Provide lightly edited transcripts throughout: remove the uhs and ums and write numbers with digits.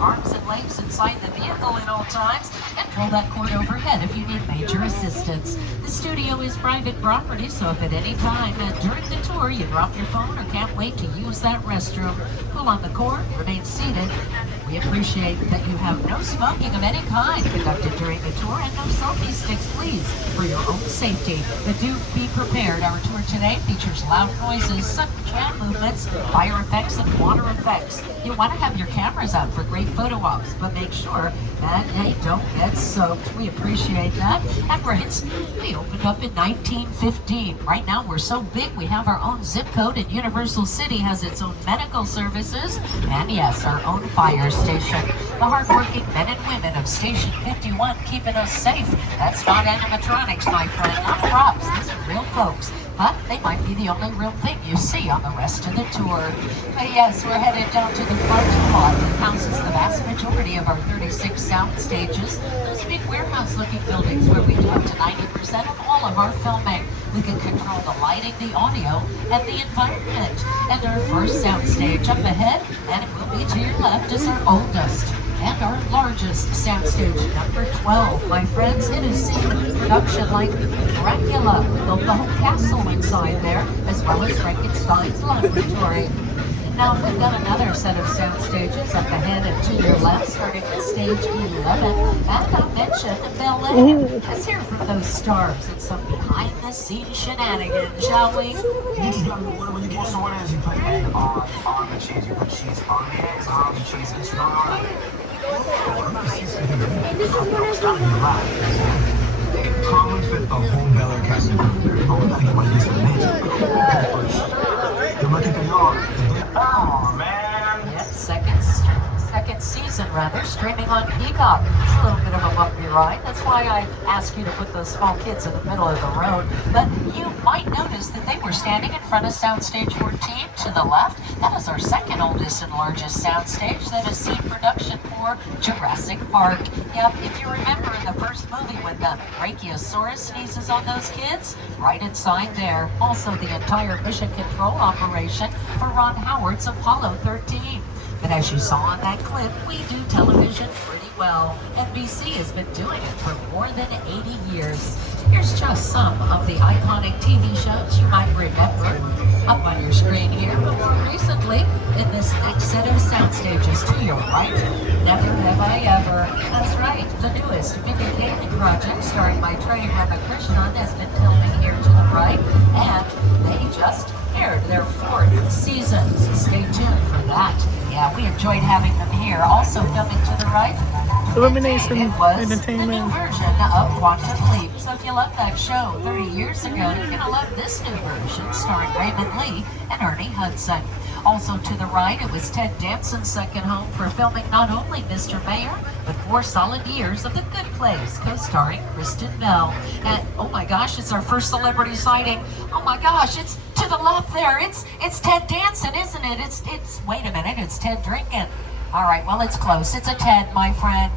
arms and legs inside the vehicle at all times, and pull that cord overhead if you need major assistance. The studio is private property, so if at any time during the tour you drop your phone or can't wait to use that restroom, pull on the cord, remain seated. We appreciate that you have no smoking of any kind conducted during the tour and no selfie sticks, please, for your own safety. But do be prepared. Our tour today features loud noises, sudden fan movements, fire effects, and water effects. You want to have your cameras out for great photo ops, but make sure that they don't get soaked. We appreciate that. And right, we opened up in 1915. Right now we're so big we have our own zip code, and Universal City has its own medical services, and yes, our own fire station. The hardworking men and women of Station 51 keeping us safe. That's not animatronics, my friend, not props. These are real folks. But they might be the only real thing you see on the rest of the tour. But yes, we're headed down to the front lot that houses the vast majority of our 36 sound stages. Those big warehouse-looking buildings where we do up to 90% of all of our filming. We can control the lighting, the audio, and the environment. And our first sound stage up ahead, and it will be to your left, is our oldest and our largest soundstage, number 12. My friends, it is seen in production like Dracula, with the whole castle inside there, as well as Frankenstein's laboratory. Now, we've got another set of sound stages up ahead and to your left, starting with stage 11. And I mentioned Bel Air. Let's hear from those stars and some behind-the-scenes shenanigans, shall we? You just gotta know when you get so what is you put egg on the cheese, you put cheese on the eggs, on the cheese, and strong. They can probably fit the whole Bel Air cast. Oh, we gotta get one of these for magic. You're looking for y'all. Oh, man. Yep, second season, rather, streaming on Peacock. It's a little bit of a bumpy ride. That's why I asked you to put those small kids in the middle of the road. But you might notice that they were standing in front of Soundstage 14 to the left. That is our second oldest and largest soundstage that has seen production for Jurassic Park. Yep, if you remember in the first movie when the Brachiosaurus sneezes on those kids, right inside there. Also the entire mission control operation for Ron Howard's Apollo 13. But as you saw on that clip, we do television pretty well. NBC has been doing it for more than 80 years. Here's just some of the iconic TV shows you might remember up on your screen here. But more recently, in this next set of sound stages to your right, Never Have I Ever. That's right, the newest vindicated project starring by Trey Ramakrishnan has been filming here to the right, and they just aired their 4th season, so stay tuned for that. Yeah, we enjoyed having them here. Also filming to the right, Illumination it was Entertainment. the new version of Quantum Leap. So if you loved that show 30 years ago, you're gonna love this new version starring Raymond Lee and Ernie Hudson. Also to the right, it was Ted Danson's second home for filming not only Mr. Mayor, but 4 solid years of The Good Place, co-starring Kristen Bell. And oh my gosh, it's our first celebrity sighting. Oh my gosh, it's to the left there. It's Ted Danson, isn't it? It's wait a minute, it's Ted drinking. All right, well, it's close. It's a Ted, my friend.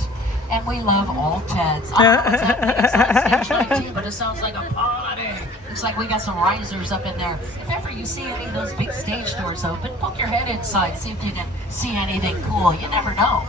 And we love all Teds. I don't know what's happening. It's not stage 19, but it sounds like a party. Looks like we got some risers up in there. If ever you see any of those big stage doors open, poke your head inside, see if you can see anything cool. You never know.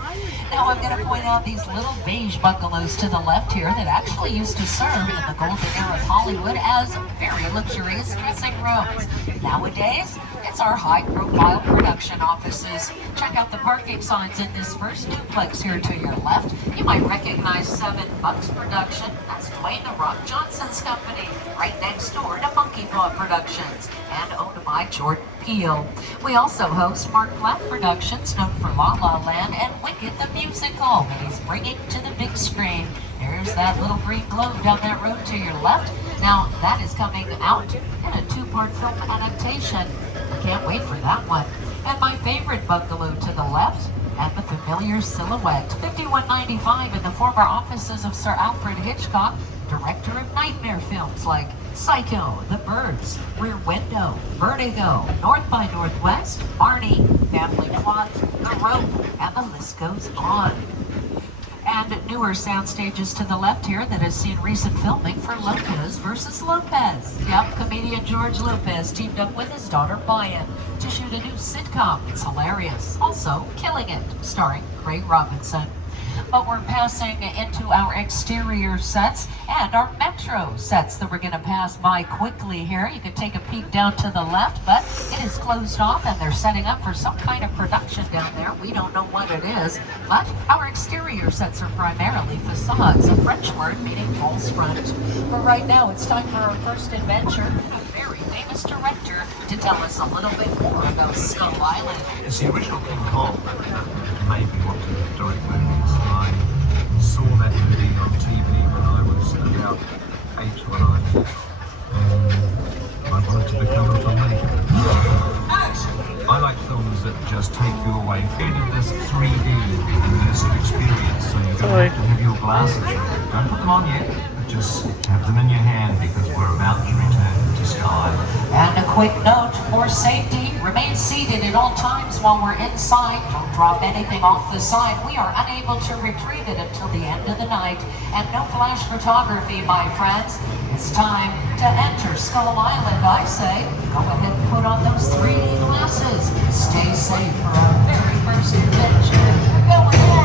Now I'm going to point out these little beige bungalows to the left here that actually used to serve in the golden era of Hollywood as very luxurious dressing rooms. Nowadays, it's our high-profile production offices. Check out the parking signs in this first duplex here to your left. You might recognize 7 Bucks Production. That's Dwayne "The Rock" Johnson's company, right next door to Monkey Paw Productions, and owned by Jordan Peele. We also host Mark Black Productions, known for La La Land and Wicked the Musical, that he's bringing to the big screen. There's that little green globe down that road to your left. Now, that is coming out in a 2-part film adaptation. Can't wait for that one. And my favorite bungalow to the left, and the familiar silhouette, 5195 in the former offices of Sir Alfred Hitchcock, director of nightmare films like Psycho, The Birds, Rear Window, Vertigo, North by Northwest, Barney, Family Plot, The Rope, and the list goes on. And newer sound stages to the left here that has seen recent filming for Lopez versus Lopez. Yep, comedian George Lopez teamed up with his daughter Mayan to shoot a new sitcom. It's hilarious. Also, Killing It, starring Craig Robinson. But we're passing into our exterior sets and our metro sets that we're going to pass by quickly here. You can take a peek down to the left, but it is closed off and they're setting up for some kind of production down there. We don't know what it is, but our exterior sets are primarily facades, a French word meaning false front. But right now it's time for our first adventure, a very famous director, to tell us a little bit more about Skull Island. It's the original King Kong that made me want to direct movies. I saw that movie on TV when I was about 8 or 9, and I wanted to become a filmmaker. I like films that just take you away. Created this 3D immersive experience, so you're going to have to have your glasses. Don't put them on yet, but just have them in your hand because we're about to return to Sky. And a quick note for safety, remain seated at all times while we're inside. Don't drop anything off the side. We are unable to retrieve it until the end of the night. And no flash photography, my friends. It's time to enter Skull Island, I say. Go ahead and put on those 3D glasses. Stay safe for our very first adventure. Go ahead.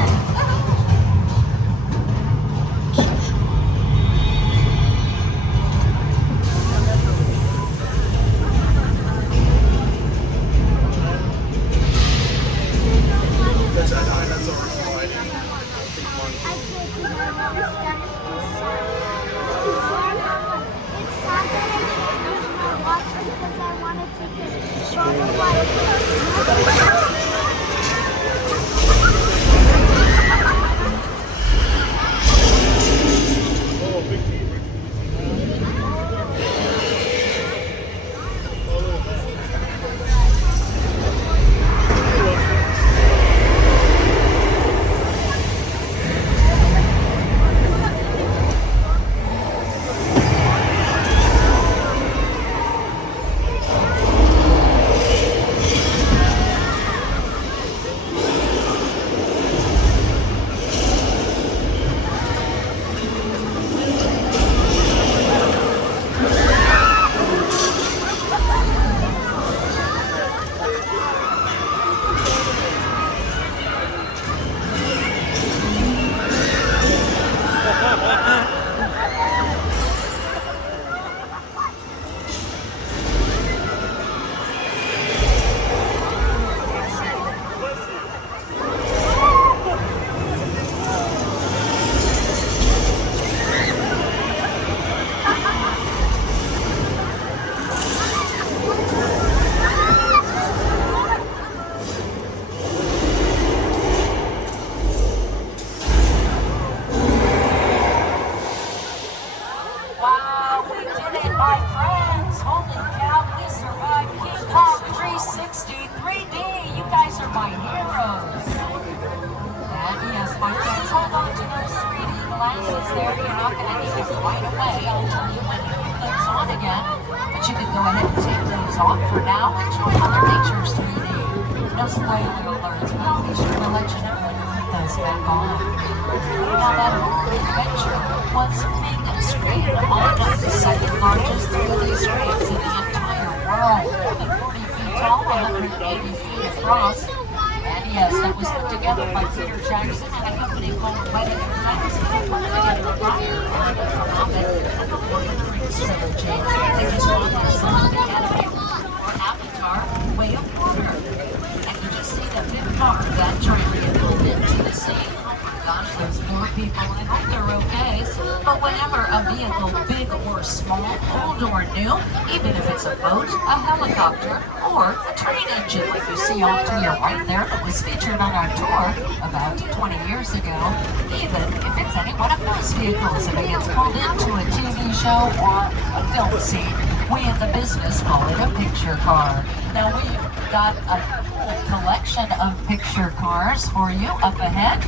We in the business call it a picture car. Now we've got a full collection of picture cars for you up ahead.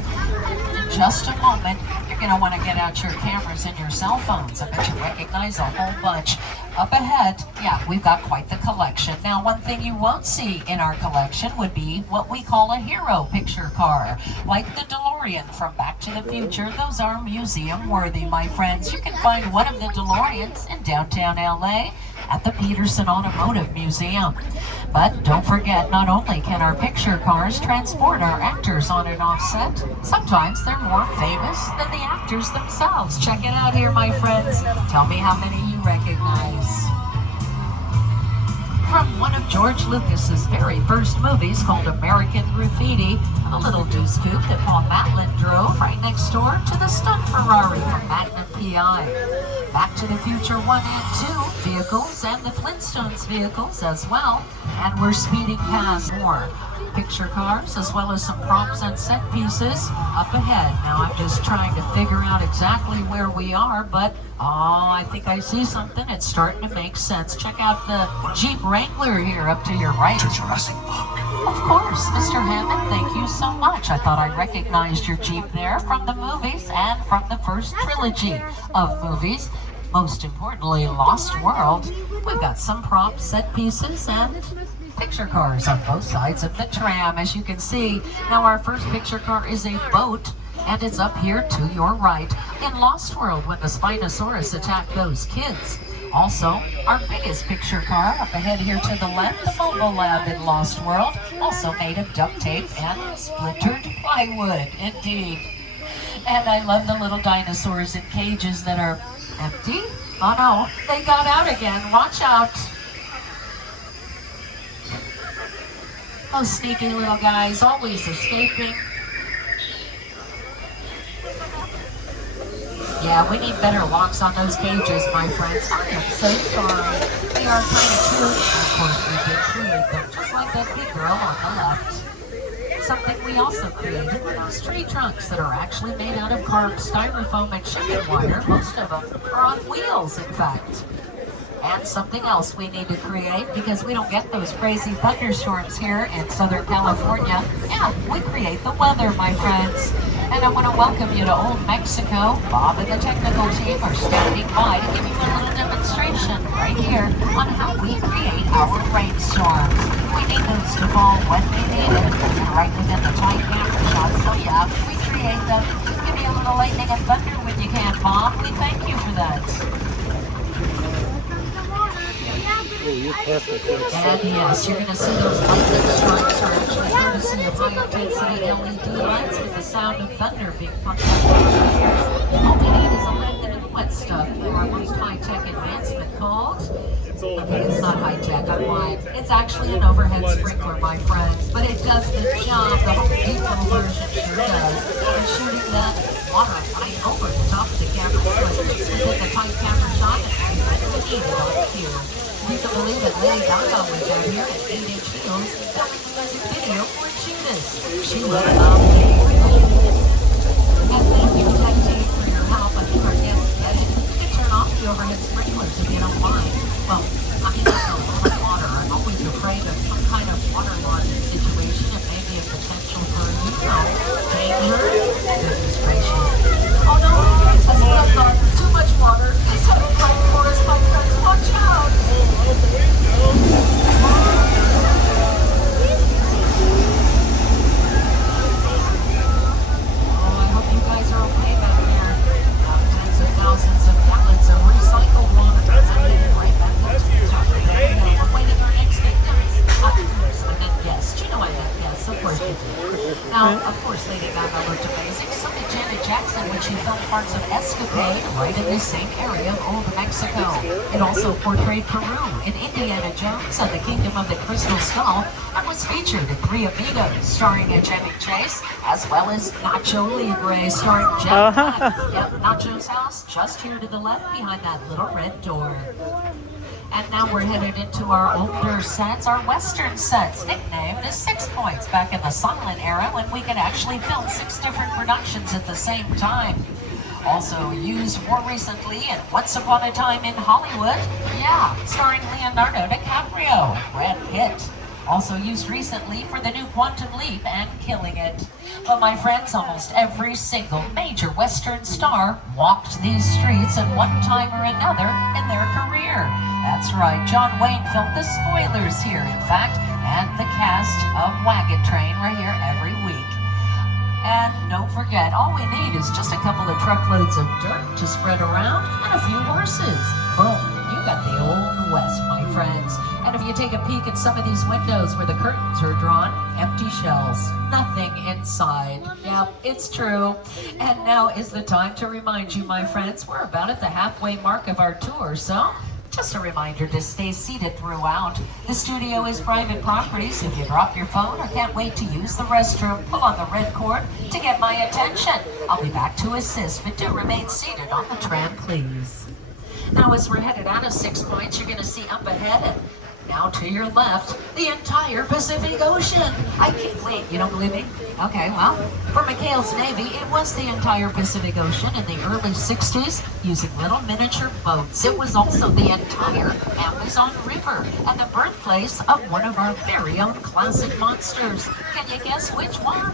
In just a moment, you're going to want to get out your cameras and your cell phones. I bet you recognize a whole bunch. Up ahead, yeah, we've got quite the collection. Now, one thing you won't see in our collection would be what we call a hero picture car, like the DeLorean DeLorean from Back to the Future. Those are museum worthy, my friends. You can find one of the DeLoreans in downtown LA at the Peterson Automotive Museum. But don't forget, not only can our picture cars transport our actors on and off set, sometimes they're more famous than the actors themselves. Check it out here, my friends. Tell me how many you recognize. From one of George Lucas's very first movies called American Graffiti, a little deuce coupe that Paul Matlin drove right next door to the stunt Ferrari from Magnum PI. Back to the Future 1 and 2 vehicles and the Flintstones vehicles as well. And we're speeding past more picture cars as well as some props and set pieces up ahead. Now I'm just trying to figure out exactly where we are, but I think I see something. It's starting to make sense. Check out the Jeep Wrangler here up to your right. To Jurassic Park. Of course, Mr. Hammond, thank you so much. I thought I recognized your Jeep there from the movies and from the first trilogy of movies. Most importantly, Lost World. We've got some props, set pieces, and picture cars on both sides of the tram, as you can see. Now our first picture car is a boat, and it's up here to your right in Lost World when the Spinosaurus attacked those kids. Also, our biggest picture car up ahead here to the left, the Mobile Lab in Lost World, also made of duct tape and splintered plywood, indeed. And I love the little dinosaurs in cages that are empty. Oh no, they got out again, watch out. Those sneaky little guys, always escaping. Yeah, we need better locks on those cages, my friends. I am so sorry. They are kind of cute. Of course, we did create them, just like that big girl on the left. Something we also created were those tree trunks that are actually made out of carved styrofoam and chicken wire. Most of them are on wheels, in fact. And something else we need to create, because we don't get those crazy thunderstorms here in Southern California. Yeah, we create the weather, my friends. And I want to welcome you to Old Mexico. Bob and the technical team are standing by to give you a little demonstration right here on how we create our rainstorms. We need those to fall when we need it, and right within the tight camera shots. So yeah, we create them. Give me a little lightning and thunder when you can, Bob. We thank you for that. You're perfect. And yes, you're going to see those lightning strikes are actually courtesy of high-intensity LED lights with the sound of thunder being pumped out. All we need is a lightning and wet stuff for our most high-tech advancement called... Okay, it's not high-tech, I'm lying. It's actually an overhead sprinkler, my friends. But it does the job. The Home Depot version sure does. And shooting that water right over the top of the camera so it's within the tight camera shot and we need it on cue. You can believe it, Lady Gaga was out here at 8-inch heels filming the music video for Judas. She was amazing. And thank you, tech team, for your help. I think our guests get it. You can turn off the overhead sprinklers if you don't mind. Well, I mean, that's a lot of water. I'm always afraid of some kind of waterlogging situation. It may be a potential for, danger. Goodness gracious. Oh no, that's what I thought. Too much water. It's heading right for us, my friends. Watch out. I hope you guys are okay back there. Tens of thousands of gallons of recycled water. That's heading right back up to the top of the hill. We're waiting our next victims. I meant yes. Do you know I meant yes? Of course you do. Now, of course, Lady Gaga looked amazing. So did Janet Jackson when she filmed parts of Escapade right in this same area of Old Mexico. It also portrayed Peru in Indiana Jones and the Kingdom of the Crystal Skull and was featured in Three Amigos starring Chevy Chase as well as Nacho Libre starring Jack Black. Yep, Nacho's house just here to the left behind that little red door. And now we're headed into our older sets, our Western sets, nicknamed as 6 Points back in the silent era when we could actually film 6 different productions at the same time. Also used more recently in Once Upon a Time in Hollywood, yeah, starring Leonardo DiCaprio and Brad Pitt. Also used recently for the new Quantum Leap and Killing It. But my friends, almost every single major Western star walked these streets at one time or another in their career. That's right, John Wayne filmed the spoilers here, in fact, and the cast of Wagon Train right here every week. And don't forget, all we need is just a couple of truckloads of dirt to spread around and a few horses. Boom, you got the Old West, my friends. And if you take a peek at some of these windows where the curtains are drawn, empty shells, nothing inside. Yep, it's true. And now is the time to remind you, my friends, we're about at the halfway mark of our tour, so just a reminder to stay seated throughout. The studio is private property, so if you drop your phone or can't wait to use the restroom, pull on the red cord to get my attention. I'll be back to assist, but do remain seated on the tram, please. Now, as we're headed out of 6 Points, you're going to see up ahead and now to your left, the entire Pacific Ocean. I can't wait. You don't believe me? Okay, well, for McHale's Navy, it was the entire Pacific Ocean in the early 60s using little miniature boats. It was also the entire Amazon River and the birthplace of one of our very own classic monsters. Can you guess which one?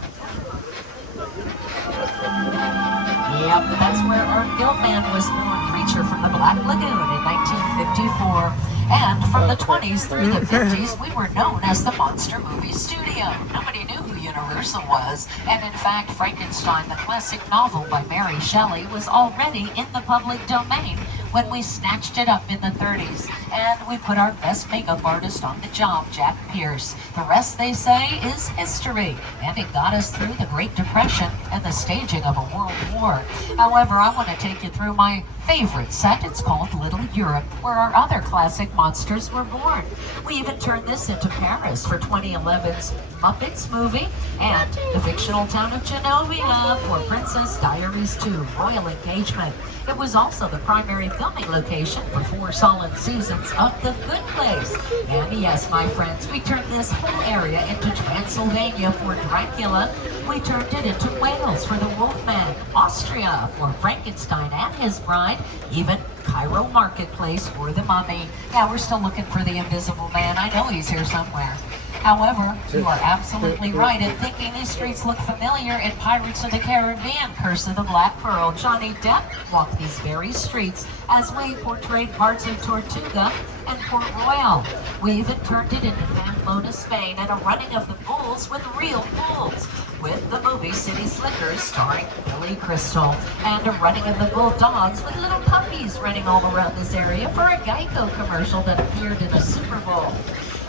Yep, that's where our Gilman was born, creature from the Black Lagoon in 1954. And from the 20s through the 50s, we were known as the Monster Movie Studio. Nobody knew who Universal was. And in fact, Frankenstein, the classic novel by Mary Shelley, was already in the public domain when we snatched it up in the 30s. And we put our best makeup artist on the job, Jack Pierce. The rest, they say, is history. And it got us through the Great Depression and the staging of a world war. However, I want to take you through my favorite set. It's called Little Europe, where our other classic monsters were born. We even turned this into Paris for 2011's Muppets movie and the fictional town of Genovia for Princess Diaries 2 Royal Engagement. It was also the primary filming location for 4 solid seasons of The Good Place. And yes, my friends, we turned this whole area into Transylvania for Dracula. We turned it into Wales for the Wolfman, Austria for Frankenstein and his bride, even Cairo Marketplace for the Mummy. Yeah, we're still looking for the Invisible Man. I know he's here somewhere. However, you are absolutely right in thinking these streets look familiar in Pirates of the Caribbean, Curse of the Black Pearl. Johnny Depp walked these very streets as we portrayed parts of Tortuga and Port Royal. We even turned it into Pamplona, Spain, and a running of the bulls with real bulls, with the movie City Slickers starring Billy Crystal, and a running of the bulldogs with little puppies running all around this area for a Geico commercial that appeared in a Super Bowl.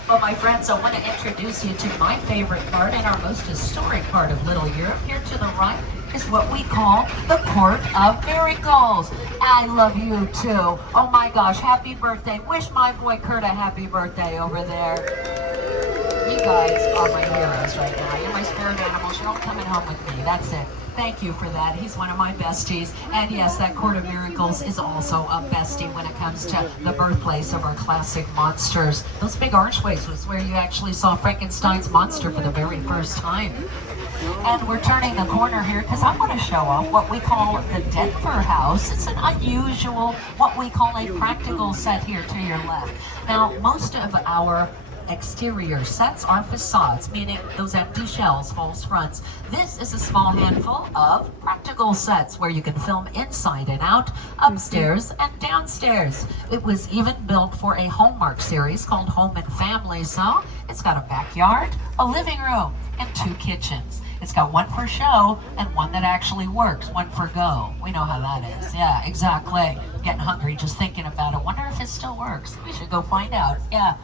Well, my friends, I want to introduce you to my favorite part and our most historic part of Little Europe. Here to the right is what we call the Court of Miracles. I love you too. Oh my gosh, happy birthday. Wish my boy Kurt a happy birthday over there. You guys are my heroes right now. You're my spirit animals. You're all coming home with me. That's it. Thank you for that. He's one of my besties. And yes, that Court of Miracles is also a bestie when it comes to the birthplace of our classic monsters. Those big archways was where you actually saw Frankenstein's monster for the very first time. And we're turning the corner here because I want to show off what we call the Denver House. It's an unusual, what we call a practical set here to your left. Now, most of our exterior sets are facades, meaning those empty shells, false fronts. This is a small handful of practical sets where you can film inside and out, upstairs and downstairs. It was even built for a Hallmark series called Home and Family, so it's got a backyard, a living room, and 2 kitchens. It's got one for show and one that actually works, one for go. We know how that is. Yeah, exactly. Getting hungry just thinking about it. Wonder if it still works. We should go find out. Yeah.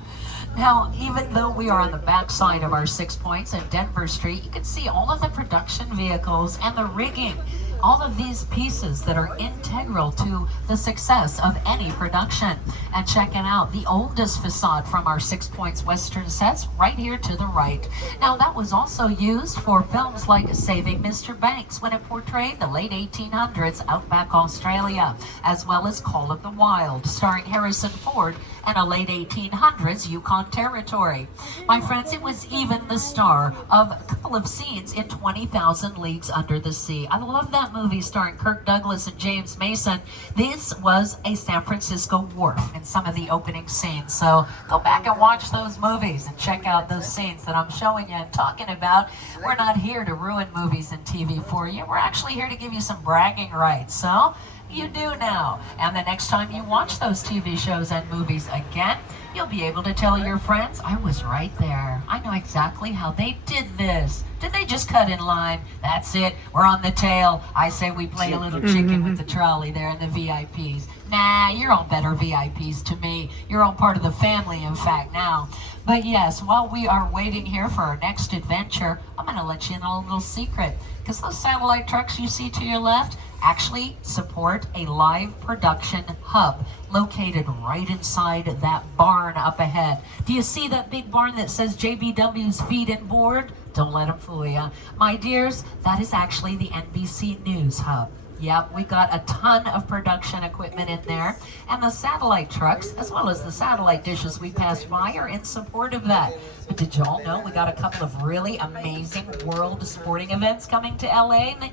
Now, even though we are on the back side of our 6 Points in Denver Street, you can see all of the production vehicles and the rigging. All of these pieces that are integral to the success of any production. And checking out the oldest facade from our 6 Points Western sets right here to the right. Now, that was also used for films like Saving Mr. Banks when it portrayed the late 1800s outback Australia, as well as Call of the Wild, starring Harrison Ford, and a late 1800s Yukon Territory. My friends, it was even the star of a couple of scenes in 20,000 Leagues Under the Sea. I love that movie starring Kirk Douglas and James Mason. This was a San Francisco wharf in some of the opening scenes. So go back and watch those movies and check out those scenes that I'm showing you and talking about. We're not here to ruin movies and TV for you. We're actually here to give you some bragging rights. So you do now. And the next time you watch those TV shows and movies again, you'll be able to tell your friends, I was right there. I know exactly how they did this. Did they just cut in line? That's it. We're on the tail. I say we play a little chicken with the trolley there and the VIPs. Nah, you're all better VIPs to me. You're all part of the family, in fact, now. But yes, while we are waiting here for our next adventure, I'm going to let you in on a little secret. Because those satellite trucks you see to your left actually support a live production hub located right inside that barn up ahead. Do you see that big barn that says JBW's Feed and Board? Don't let them fool you. My dears, that is actually the NBC News hub. Yep, we got a ton of production equipment in there, and the satellite trucks, as well as the satellite dishes we passed by, are in support of that. But did y'all know we got a couple of really amazing world sporting events coming to LA in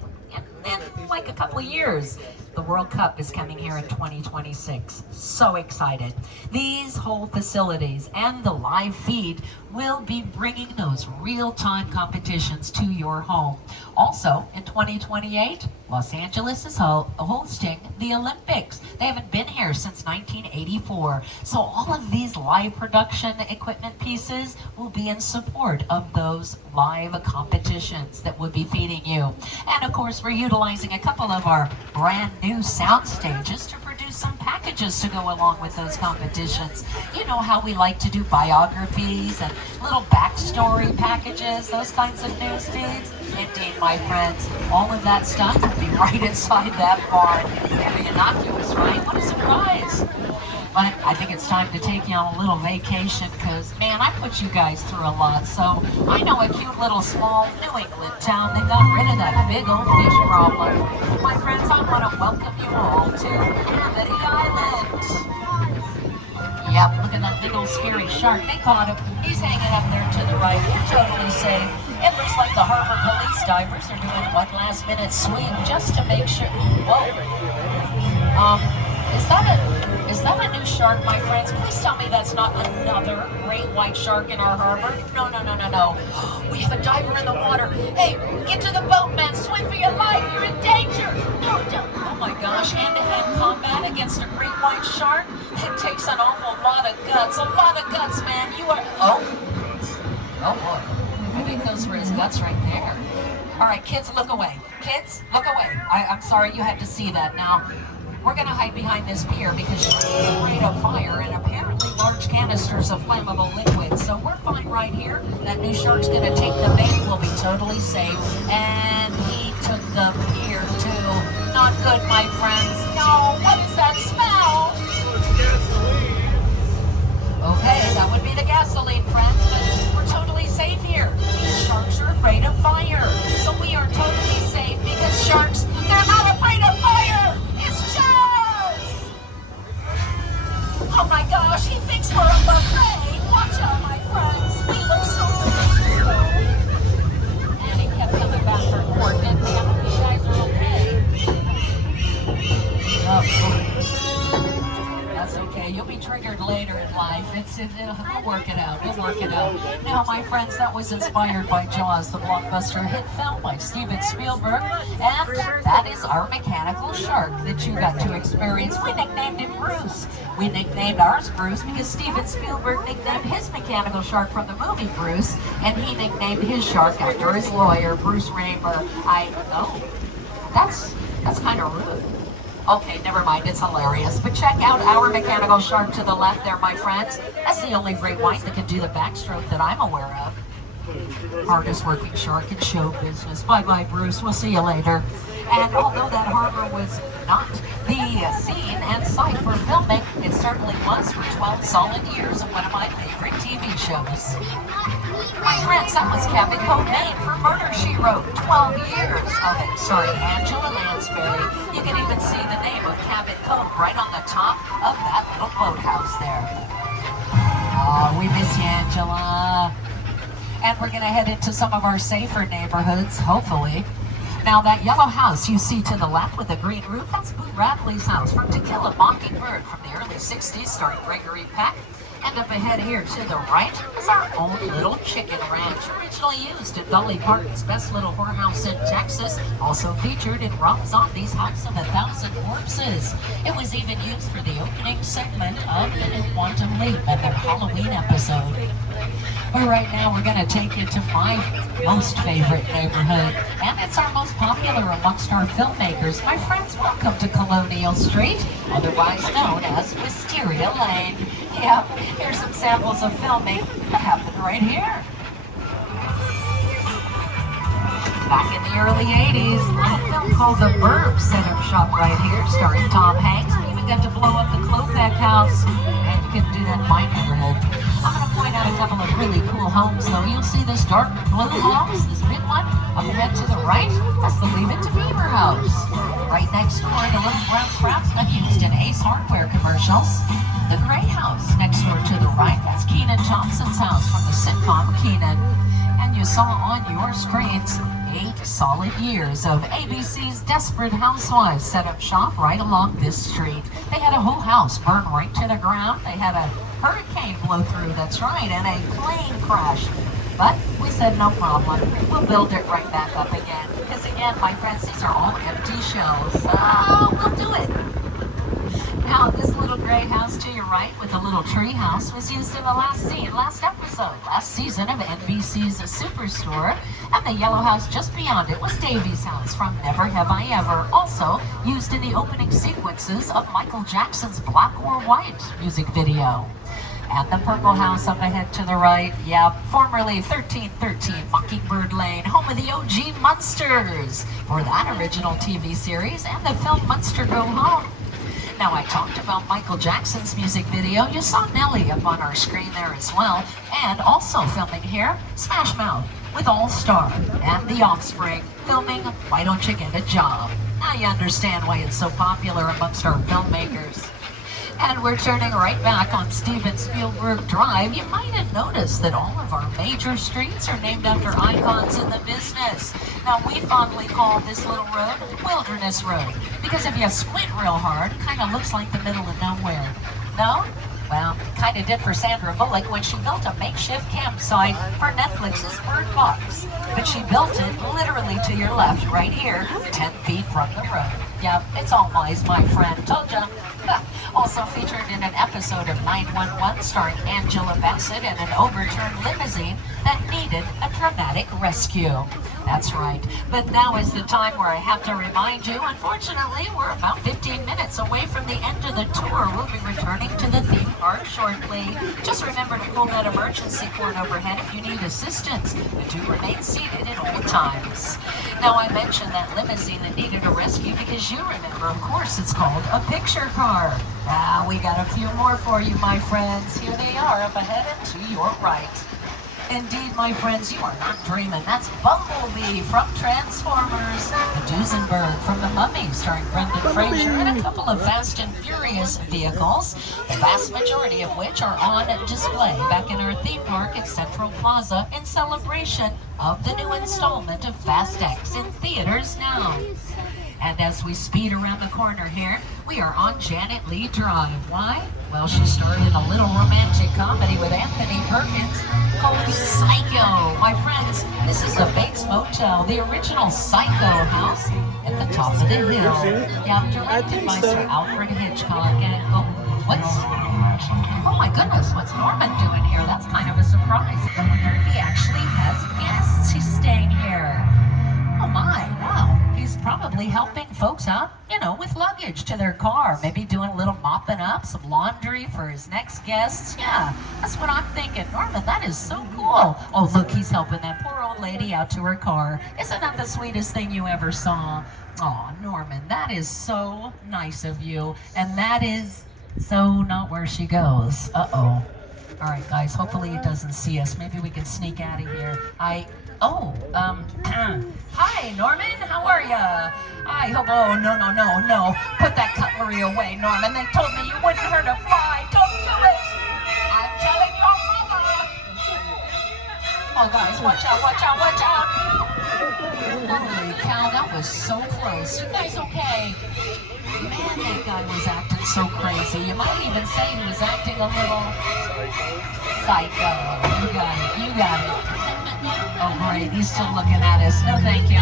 like a couple of years? The World Cup is coming here in 2026. So excited. These whole facilities and the live feed will be bringing those real-time competitions to your home. Also, in 2028, Los Angeles is hosting the Olympics. They haven't been here since 1984. So all of these live production equipment pieces will be in support of those live competitions that we'll be feeding you. And of course, we're utilizing a couple of our brand new sound stages to produce some packages to go along with those competitions. You know how we like to do biographies and little backstory packages, those kinds of news feeds. Indeed, my friends, all of that stuff will be right inside that barn. Very innocuous, right? What a surprise. But I think it's time to take you on a little vacation because, man, I put you guys through a lot. So I know a cute little small New England town that got rid of that big old fish problem. My friends, I want to welcome you all to Amity Island. Yep, look at that big old scary shark. They caught him. He's hanging up there to the right. You're totally safe. It looks like the harbor police divers are doing one last minute swing just to make sure. Whoa. Is that a new shark, my friends? Please tell me that's not another great white shark in our harbor. No. We have a diver in the water. Hey, get to the boat, man. Swim for your life. You're in danger. No, don't. Oh my gosh, hand-to-hand combat against a great white shark? It takes an awful lot of guts. A lot of guts, man. You are... Oh boy. I think those were his guts right there. All right, kids, look away. Kids, look away. I'm sorry you had to see that. Now, we're going to hide behind this pier because you're afraid of fire and apparently large canisters of flammable liquid. So we're fine right here. That new shark's going to take the bait. We'll be totally safe. And he took the pier too. Not good, my friends. No, what is that smell? Okay, that would be the gasoline, friends, but we're totally safe here. These sharks are afraid of fire. So we are totally safe because sharks, they're not afraid of fire. It's just... Oh my gosh, he thinks we're a buffet. Watch out, my friends. We look so delicious. And he kept coming back for more, didn't he? I hope you guys are okay. Oh, that's okay. You'll be triggered later in life. We'll work it out. We'll work it out. Now, my friends, that was inspired by Jaws, the blockbuster hit film by Steven Spielberg, and that is our mechanical shark that you got to experience. We nicknamed him Bruce. We nicknamed ours Bruce because Steven Spielberg nicknamed his mechanical shark from the movie Bruce, and he nicknamed his shark after his lawyer, Bruce Raymer. That's kind of rude. Okay, never mind, it's hilarious. But check out our mechanical shark to the left there, my friends. That's the only great white that can do the backstroke that I'm aware of. Hardest working shark in show business. Bye-bye, Bruce. We'll see you later. And although that harbor was not the scene and site for filming, it certainly was for 12 solid years of one of my favorite TV shows. My friends, that was Cabot Cove, Maine for Murder, She Wrote. 12 years of it. Sorry, Angela Lansbury. You can even see the name of Cabot Cove right on the top of that little boathouse there. Oh, we miss you, Angela. And we're going to head into some of our safer neighborhoods, hopefully. Now, that yellow house you see to the left with the green roof, that's Boo Radley's house from To Kill a Mockingbird from the early 60s, starring Gregory Peck. And up ahead here to the right is our own little chicken ranch, originally used in Dolly Parton's Best Little Whorehouse in Texas, also featured in Rob Zombie's House of a Thousand Corpses. It was even used for the opening segment of The New Quantum Leap in their Halloween episode. But right now we're going to take you to my most favorite neighborhood, and it's our most popular amongst our filmmakers. My friends, welcome to Colonial Street, otherwise known as Wisteria Lane. Yeah, here's some samples of filming that happened right here. Back in the early 80s, a film called The Burbs set up shop right here, starring Tom Hanks. We even got to blow up the Klopek house, and you can do that in my neighborhood. I'm going to point out a couple of really cool homes, though. You'll see this dark blue house, this big one, up ahead to the right. That's the Leave It to Beaver house. Right next door, the little brown craftsman used in Ace Hardware commercials. The gray house next door to the right, that's Kenan Thompson's house from the sitcom Kenan. And you saw on your screens 8 solid years of ABC's Desperate Housewives set up shop right along this street. They had a whole house burn right to the ground. They had a hurricane blow through, that's right, and a plane crash. But we said no problem. We'll build it right back up again. Because again, my friends, these are all empty shells. We'll do it. Now, this little gray house to your right with a little tree house was used in the last season of NBC's Superstore. And the yellow house just beyond it was Davy's house from Never Have I Ever, also used in the opening sequences of Michael Jackson's Black or White music video. And the purple house up ahead to the right, yeah, formerly 1313 Mockingbird Lane, home of the OG Munsters for that original TV series and the film Munster Go Home. Now, I talked about Michael Jackson's music video. You saw Nelly up on our screen there as well. And also filming here, Smash Mouth with All Star and The Offspring filming Why Don't You Get a Job? Now you understand why it's so popular amongst our filmmakers. And we're turning right back on Steven Spielberg Drive. You might have noticed that all of our major streets are named after icons in the business. Now, we fondly call this little road Wilderness Road, because if you squint real hard, it kind of looks like the middle of nowhere. No? Well, kind of did for Sandra Bullock when she built a makeshift campsite for Netflix's Bird Box. But she built it literally to your left, right here, 10 feet from the road. Yep, it's all lies, my friend. Told ya. Also featured in an episode of 911 starring Angela Bassett and an overturned limousine that needed a dramatic rescue. That's right. But now is the time where I have to remind you, unfortunately, we're about 15 minutes away from the end of the tour. We'll be returning to the theme park shortly. Just remember to pull that emergency cord overhead if you need assistance, but do remain seated at all times. Now, I mentioned that limousine that needed a rescue because you remember, of course, it's called a picture car. We got a few more for you, my friends. Here they are up ahead and to your right. Indeed, my friends, you are not dreaming. That's Bumblebee from Transformers, the Duesenberg from The Mummy, starring Brendan Fraser, and a couple of Fast and Furious vehicles, the vast majority of which are on display back in our theme park at Central Plaza in celebration of the new installment of Fast X in theaters now. And as we speed around the corner here, we are on Janet Leigh Drive. Why? Well, she starred in a little romantic comedy with Anthony Perkins called Psycho. My friends, this is the Bates Motel, the original Psycho house at the top of the hill. Yeah, directed by Sir Alfred Hitchcock. And oh my goodness, what's Norman doing here? That's kind of a surprise. He actually has guests. He's staying here. Oh my, wow. He's probably helping folks out, with luggage to their car. Maybe doing a little mopping up, some laundry for his next guests. Yeah, that's what I'm thinking. Norman, that is so cool. Oh, look, he's helping that poor old lady out to her car. Isn't that the sweetest thing you ever saw? Oh, Norman, that is so nice of you. And that is so not where she goes. Uh-oh. All right, guys, hopefully he doesn't see us. Maybe we can sneak out of here. Hi, Norman, how are ya? I hope, no. Put that cutlery away, Norman. They told me you wouldn't hurt a fly. Don't do it. I'm telling your mother. Oh, guys, watch out. Holy cow, that was so close. You guys okay? Man, that guy was acting so crazy. You might even say he was acting a little psycho. You got it. Oh, great. He's still looking at us. No, thank you.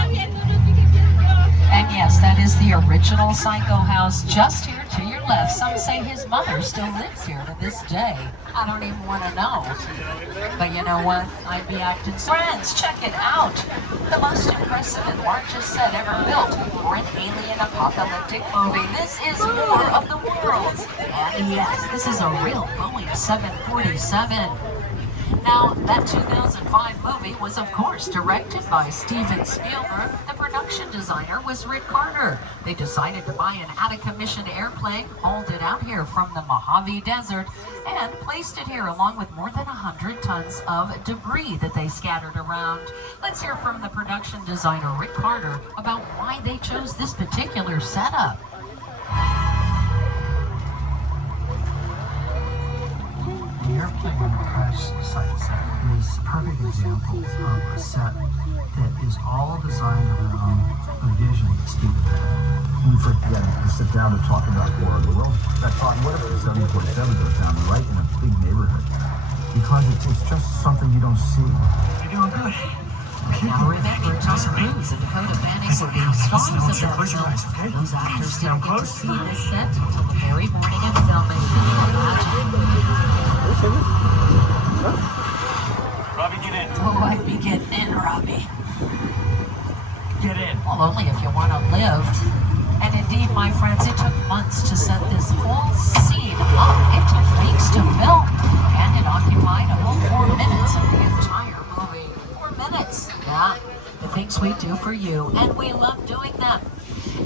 And yes, that is the original Psycho house just here to your left. left. Some say his mother still lives here to this day. I don't even want to know. But you know what? I'd be acting. Friends, check it out. The most impressive and largest set ever built for an alien apocalyptic movie. This is War of the Worlds. And yes, this is a real Boeing 747. Now, that 2005 movie was, of course, directed by Steven Spielberg. The production designer was Rick Carter. They decided to buy an out-of-commissioned airplane, hauled it out here from the Mojave Desert, and placed it here along with more than 100 tons of debris that they scattered around. Let's hear from the production designer, Rick Carter, about why they chose this particular setup. The airplane crash site set is a perfect example of a set that is all designed around a vision that Steven had. We forget to sit down to talk about War of the World. That thought, what if the 747 goes down right in a big neighborhood? Because it's just something you don't see. You're doing good. Now remember, Tom Cruise and Dakota Fanning were the stars of that film. Those actors didn't get to see this set until the very morning of filming. Can you imagine? Robbie, get in. Oh, I'd be getting in, Robbie. Get in. Well, only if you want to live. And indeed, my friends, it took months to set this whole scene up. It took weeks to film, and it occupied a whole 4 minutes of the entire movie. 4 minutes. Yeah, the things we do for you, and we love doing them.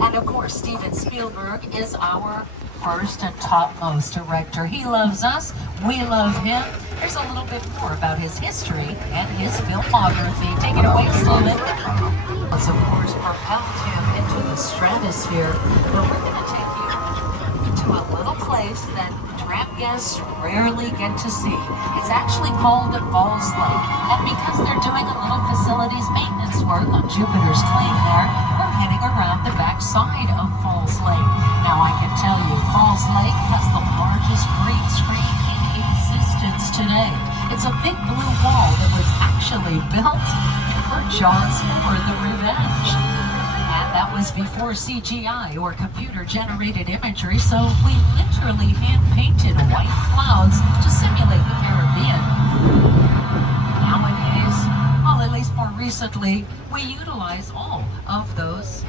And of course, Steven Spielberg is our first and topmost director. He loves us, we love him. There's a little bit more about his history and his filmography. Take it away, Steven. Has of course propelled him into the stratosphere, but we're going to take you to a little place that tram guests rarely get to see. It's actually called Falls Lake, and because they're doing a little facilities maintenance work on Jupiter's claim there, we're heading around the back side of Falls Lake. Now I can tell you, Falls Lake has the largest green screen in existence today. It's a big blue wall that was actually built for Jaws 4: The Revenge. And that was before CGI or computer-generated imagery, so we literally hand-painted white clouds to simulate the Caribbean. Nowadays, well, at least more recently, we utilize all of those.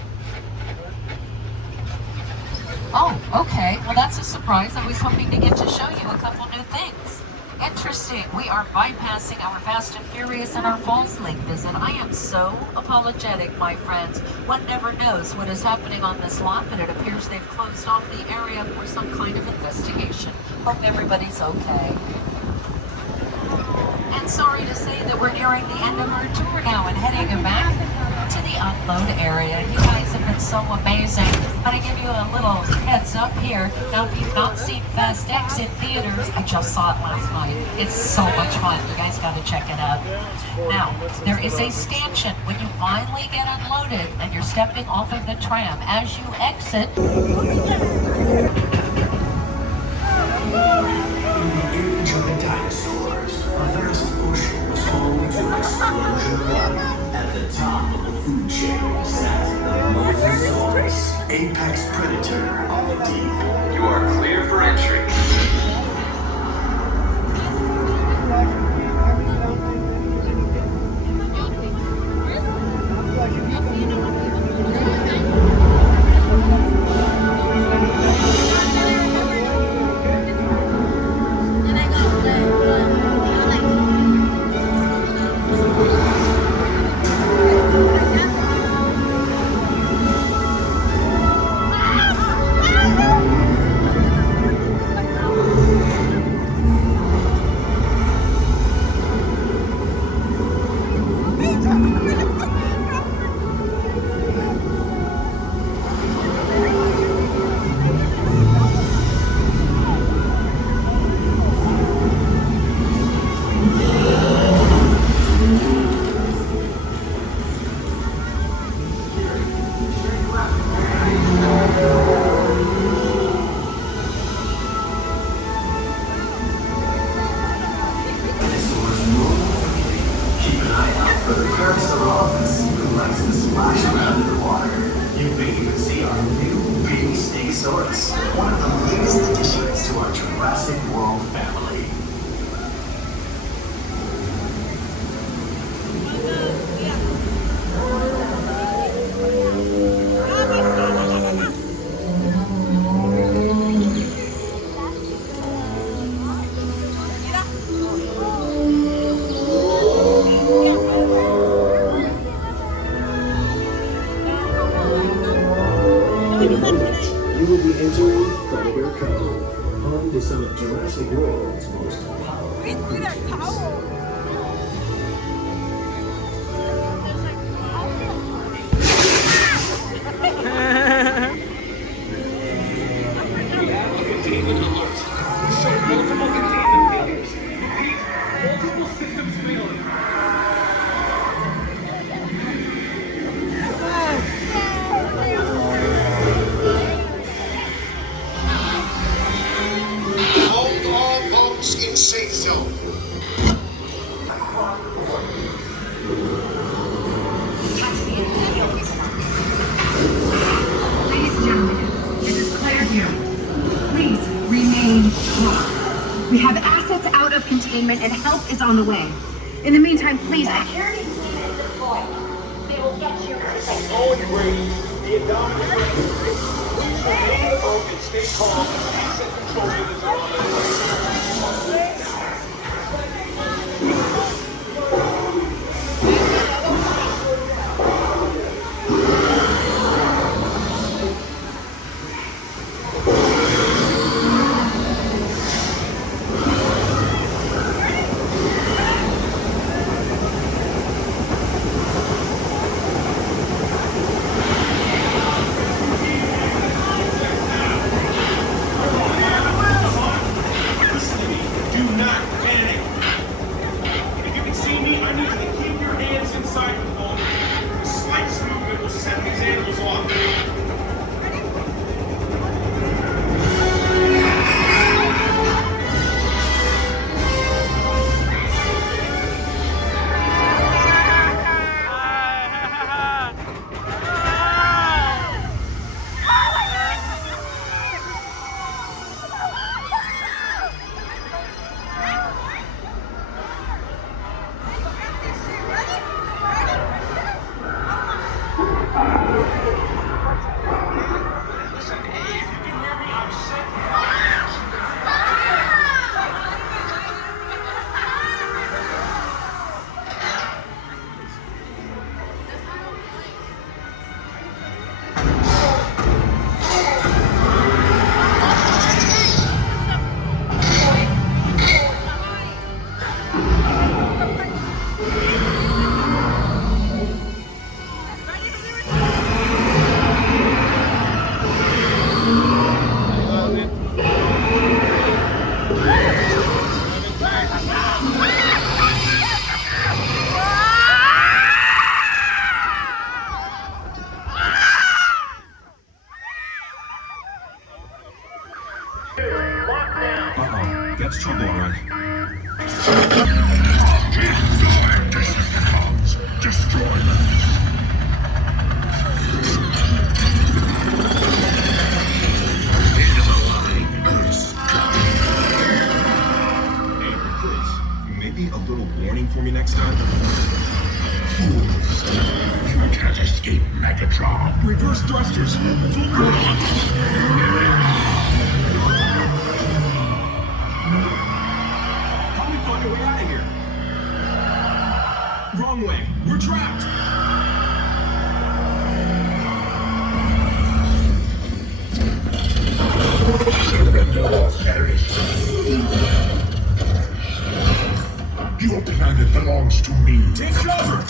Oh, okay. Well, that's a surprise. I was hoping to get to show you a couple new things. Interesting. We are bypassing our Fast and Furious and our Falls Lake visit. I am so apologetic, my friends. One never knows what is happening on this lot, but it appears they've closed off the area for some kind of investigation. Hope everybody's okay. And sorry to say that we're nearing the end of our tour now and heading back to the unload area. You guys have been so amazing. But I give you a little heads up here. Now, if you've not seen Fast X in theaters, I just saw it last night. It's so much fun. You guys got to check it out. Now, there is a stanchion when you finally get unloaded and you're stepping off of the tram. As you exit, Age of the dinosaurs, a vast ocean was home to explosion of water. At the top of the food chain sat the Mosasaurus, apex predator of the deep. You are clear for entry. In a moment, you will be entering Predator Cove, home to some of Jurassic World's most powerful. Containment alert. Show multiple containment failures. Repeat, multiple systems failure. Hold all boats in safe zone. Ladies and gentlemen, this is Claire here. Please remain calm. We have assets out of containment and help is on the way. In the meantime, please. Security team is deployed. They will get you safe. All you ready. The Indominus ready. Please remain in the boat and stay calm. Asset control units are on the way. Do not panic. If you can see me, I need you to keep your hands inside the boat. The slightest movement will set these animals off. Listen, if you can hear me, I'm set. Uh-oh. That's trouble, all right. Destroy them. Hey, recruits, maybe a little warning for me next time? Fools. You can't escape Megatron. Reverse thrusters. Full How do we find a way out of here? Wrong way. We're trapped. Surrender or perish. Your planet belongs to me. Take cover.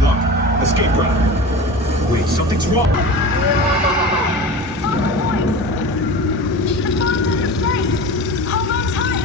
Look, escape route. Wait, something's wrong. Hold on tight.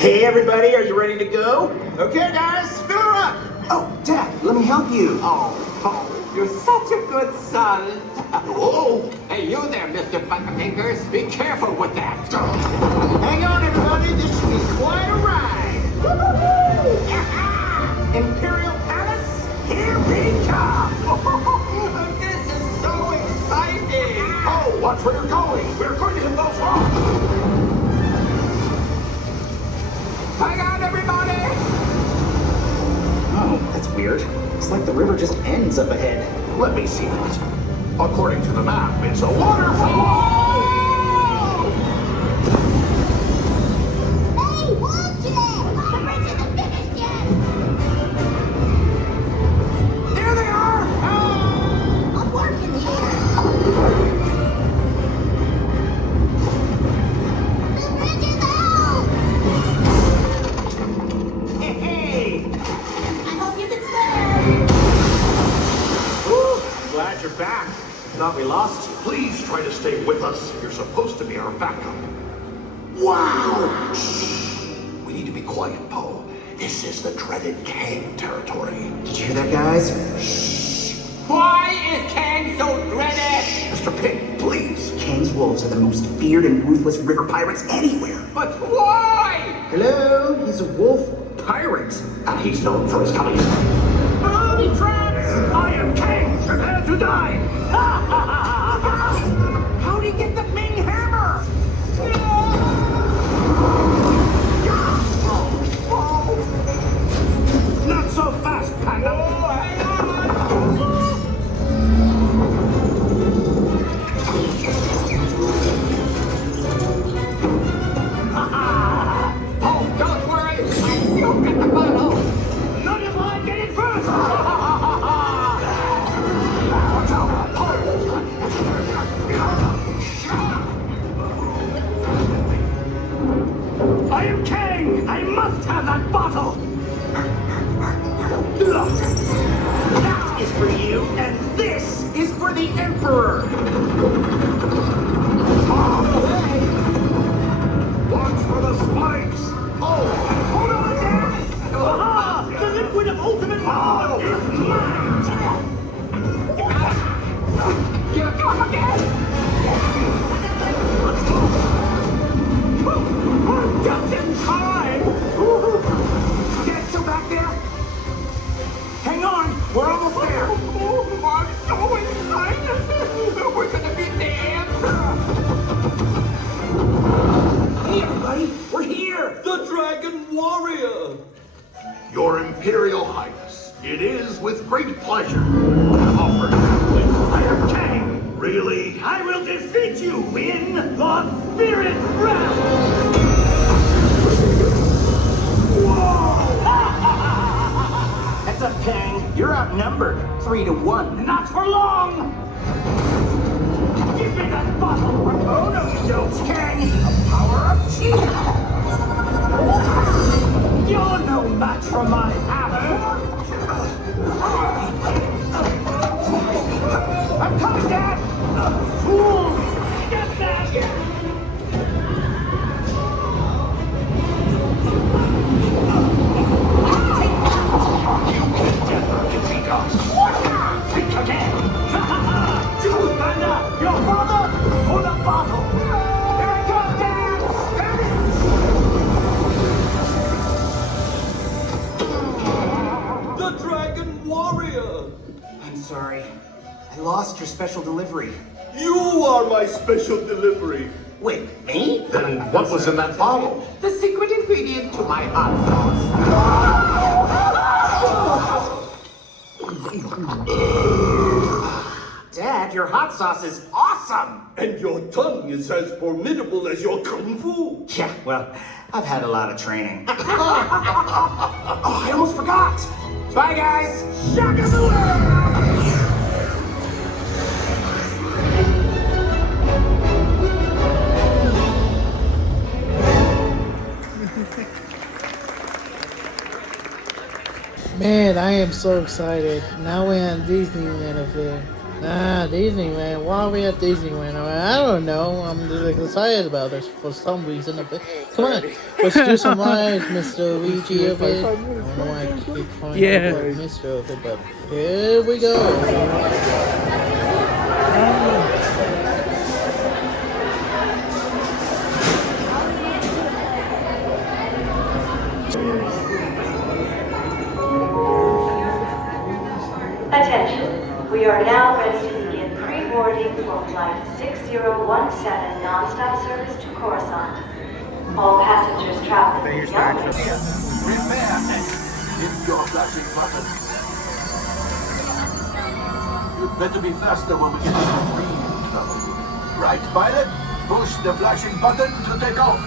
Hey everybody, are you ready to go? Okay guys, fill her up! Oh, Dad, let me help you. Oh, you're such a good son. Whoa! Hey, you there, Mr. Butterfingers. Be careful with that. Hang on everybody, this should be quite a ride! Imperial Palace, here we come! This is so exciting. Oh, watch where you're going. We're going to hit those rocks. Hang on, everybody. Oh, that's weird. It's like the river just ends up ahead. Let me see that. According to the map, it's a waterfall. Hey, watch it! The bridge isn't finished yet! There they are! I'm working here! The bridge is out! Hey! I hope you can stay! Glad you're back. Thought we lost you. Please try to stay with us. You're supposed to be our backup. Wow! Shh. We need to be quiet, Poe. This is the dreaded Kang territory. Did you hear that, guys? Shh! Why is Kang so dreaded? Mr. Pig, please. Kang's wolves are the most feared and ruthless river pirates anywhere. But why? Hello? He's a wolf pirate. And he's known for his cunning. Booby traps! I am Kang, prepare to die. How'd he get the Ming hammer? Not so fast, Panda. Oh, don't worry. I still got the bottle. None of I get it first. I am Kang. I must have that bottle. That is for you, and this is for the Emperor. Watch for the spikes. Oh, hold on, Dad. Aha! The liquid of ultimate power is mine. You come again. Just in time. Dad still back there? Hang on, we're almost there. Oh, I'm so excited. We're gonna beat the Emperor. Hey, everybody, we're here. The Dragon Warrior! Your Imperial Highness, it is with great pleasure I offer you. I am Kang. Really? I will defeat you in the Spirit Realm. Heads up, Kang. You're outnumbered 3-1. Not for long. Give me that bottle. Oh no, you don't, Kang. The power of chi. You're no match for my hammer. I'm coming, Dad. Fools, get that. Defeat us. Think again. Choose, Panda. Your father or the bottle. Here I come, Dad. The Dragon Warrior! I'm sorry. I lost your special delivery. You are my special delivery! Wait, me? Then what was in that bottle? The secret ingredient to my hot sauce. Dad, your hot sauce is awesome! And your tongue is as formidable as your kung fu! Yeah, well, I've had a lot of training. Oh, I almost forgot! Bye, guys! Man, I am so excited. Now we're in Disneyland affair. Disneyland. Why are we at Disneyland? I don't know. I'm just excited about this for some reason. Come on, let's do some rides, Mr. Luigi of it. I don't know why I keep calling him Mr. of it, but here we go. Attention, we are now ready to begin pre-boarding for flight 6017 non-stop service to Coruscant. All passengers traveling with young. Repair next. Hit your flashing button. You'd better be faster when we get into real trouble. Right, pilot? Push the flashing button to take off.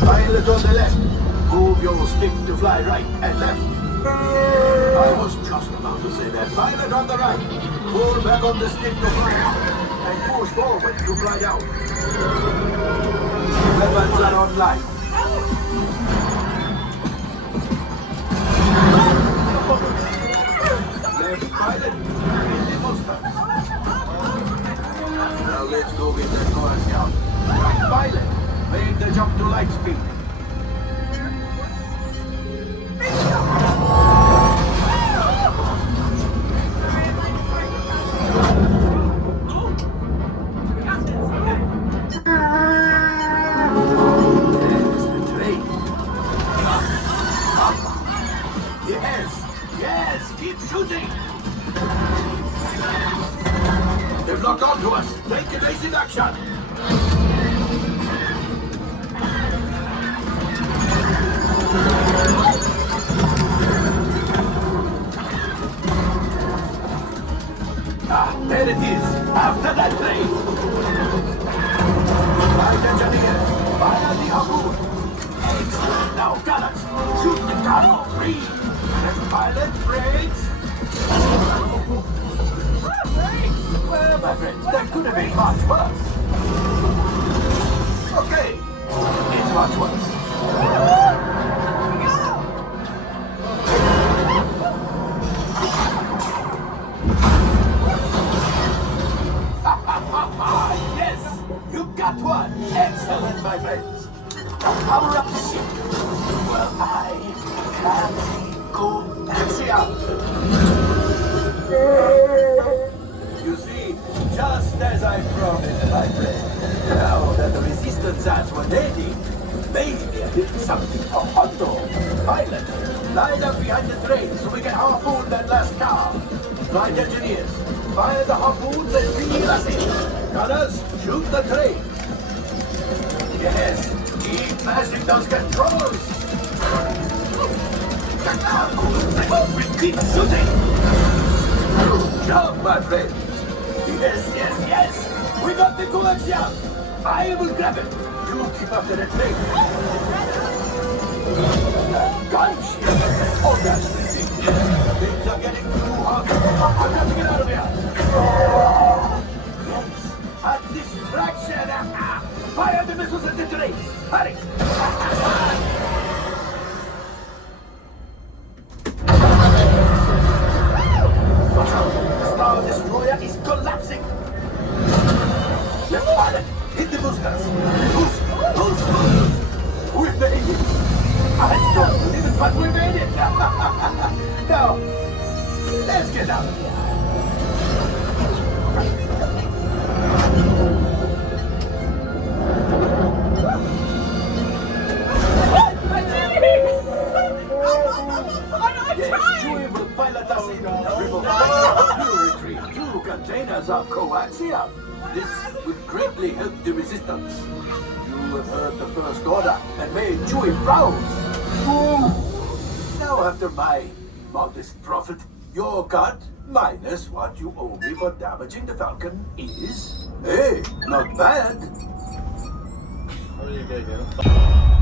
Pilot on the left. Move your stick to fly right and left. I was just about to say that. Pilot on the right. Pull back on the stick to fly out. And push forward to fly down. Weapons are online. Left pilot. In the booster. Now let's go get that course out. Right pilot. Make the jump to light speed. Yes, keep shooting! They've locked onto us. Take evasive action! There it is! After that train! Right engineers, fire the harpoon! Excellent! Now, gunners, shoot the cargo! Free! Left pilot, brakes! Brakes! Well, my friends, that could have been much worse. Okay, it's much worse. Yes, you got one. Excellent, my friends. Now power up the ship. Well, I can go axiom. You see, just as I promised, my friend. Now that the resistance ants were ready, maybe I did something for Hondo. Pilot, line up behind the train so we can harpoon that last car. Flight engineers, fire the harpoons and reel us in. Gunners, shoot the train. Yes, keep mashing those controls. We keep shooting. Good job, my friends. Yes. We got the coaxium. I will grab it. You keep up to the train. Gunship. Oh, that's ridiculous. Things are getting too hot. I've got to get out of here. Yes, a distraction. Fire the missiles at the train. Hurry. The Star Destroyer is collapsing. Left pilot, hit the boosters. Boost. We made it. I don't believe it, but we made it. Now, let's get out of here. Yes, Chewie will pilot us in. We will retrieve 2 containers of coaxium. This would greatly help the resistance. You have heard the First Order and made Chewie proud. Now, after my modest profit, your cut minus what you owe me for damaging the Falcon is, hey, not bad. How are you gonna get him?